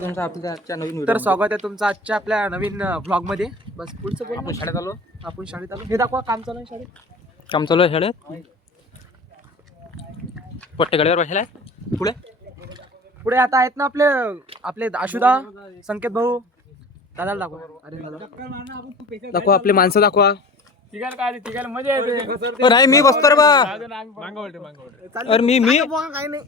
तुमचं आपल्या आजच्या नवीन तर स्वागत आहे तुमचं आजच्या आपल्या नवीन ब्लॉग मध्ये. बस पुढचं बोल. आपण शाळेत आलो. आपण शाळेत आलो. हे दाखवा काम चालू आहे शाळेत. काम चालू आहे शाळेत. पट्टे गाडीवर बसलाय. पुढे पुढे आता आहेत ना आपले आपले आशुदा, संकेत भाऊ. दादाला दाखवा. अरे दादा दाखवा, आपले माणसं दाखवा. मजा येते. नाही मी बसतो रे बा. अरे मी काय नाही.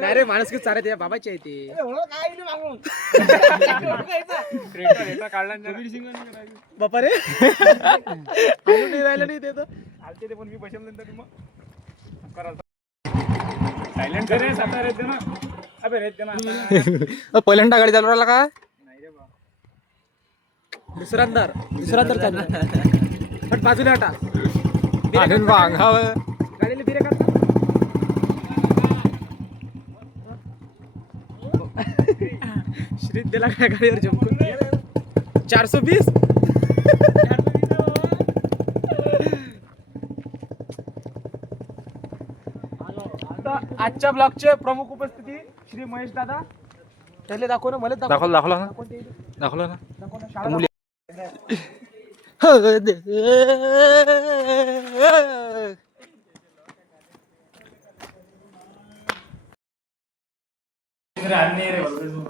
नाही रे, माणूस किती चालत बाबाची आहे ते. बापा रे राहिलं नाही ते तर. पण मी पैसे नंतर मग सायलेंट करे सातारा येते ना. अबे रेते ना. पहिल्यांदा गाडी चालू राहिला का? दुसरा अंधार चालू. पण बाजूला हटा. गाडीला बिरे काढ. श्री दिला काय गाडीवर जमकून 420. आजच्या ब्लॉगचे प्रमुख उपस्थिती श्री महेश दादा. त्याला दाखव ना. मला दाखवलं ना. मुली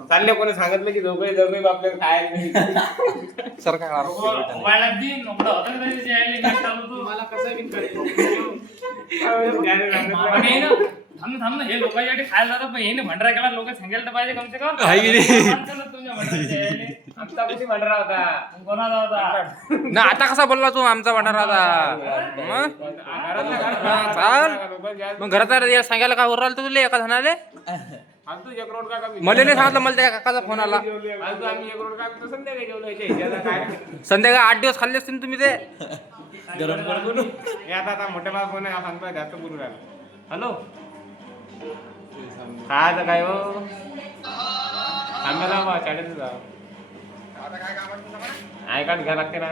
चालले कोणी सांगितलं की दोघे आपल्याला खायला सरकार मला कसं थांब हे लोकांसाठी खायला जातात. हे भंडारा केला लोक सांगायला तर पाहिजे कमसे कम. आमचा कुठे भंडारा होता, कोणाचा होता ना. आता कसा बोलला तू आमचा भंडारा होता? चाल मग घरात सांगायला का उरला तुला एका जणाले? मला नाही सांगितलं. मला त्या काकाचा फोन आला. संध्याकाळी 8 दिवस खाल्ले असतील तुम्ही ते. आता मोठ्या मला फोन आहे सांगतो जास्त बोलू राहिला. हॅलो काय काय हो आम्हाला बा शाळेत जा. आय कार्ड घ्या लागते ना.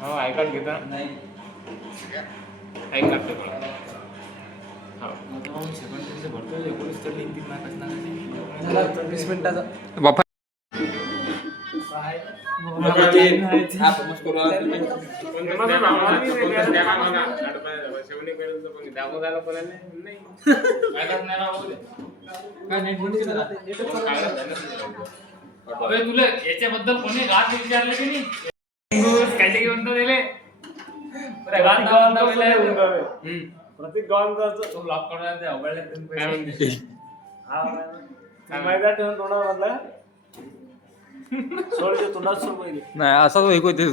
हो आय कार्ड घेता. आय कार्ड बापा तुला याच्याबद्दल कोणी घात विचारलं की नाही? काय म्हणतो दिले प्रत्येक गावांचा तो लॉक करणार अवघडले. तोंडावर सोड तोंडात सोड पहिले. नाही असाच होते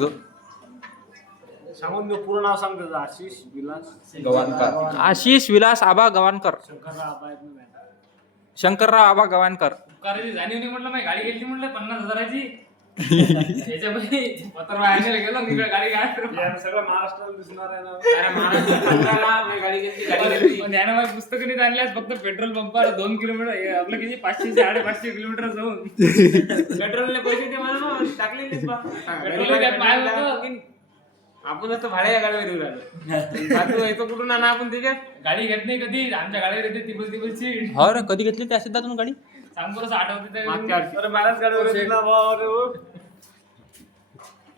सांगून पूर्ण नाव सांग त्याचं. आशिष विलास गवानकर. आशिष विलास आबा गवानकर. शंकरराव आबा गवानकर. करायची जाणीव नाही म्हटलं. माझी गाडी घेतली म्हटलं 50,000ची. याच्यामध्ये पत्र वाहायला गेलो तिकडे गाडी काय सगळं महाराष्ट्राला दिसणार आहे ना. पण त्यानं माझी पुस्तकं नाही आणल्यास फक्त पेट्रोल पंपावर 2 किलोमीटर आपलं किती 500-550 किलोमीटर जाऊन पेट्रोलने पैसे ते मला टाकले पेट्रोल आपण असं भाड्या गाडीवर येऊ राहिलो. येतो कुठून आणा आपण त्याच्यात. गाडी घेत नाही कधी. आमच्या गाडीवर येते तिबलची. हो रे, कधी घेतली त्या सिद्धातून गाडी? सांग बरं आठवते महाराज गाडीवर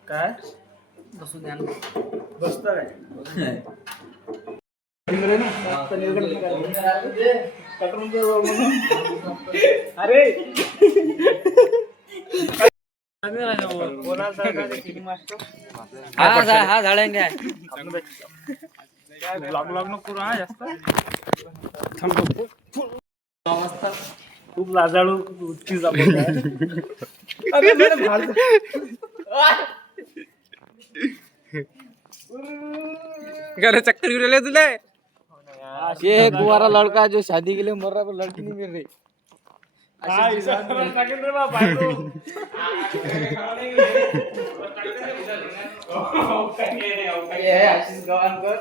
काय बसू द्या बसत काय अरे हा झाडांगे ब्लॉग नको हा जास्त. खूप लाजाळू उच्ची चक्कर गिर रहे तुले. ये कुंवारा लड़का जो शादी के लिए मर रहा है, लड़की नहीं मिल रही. आशीष गवानकर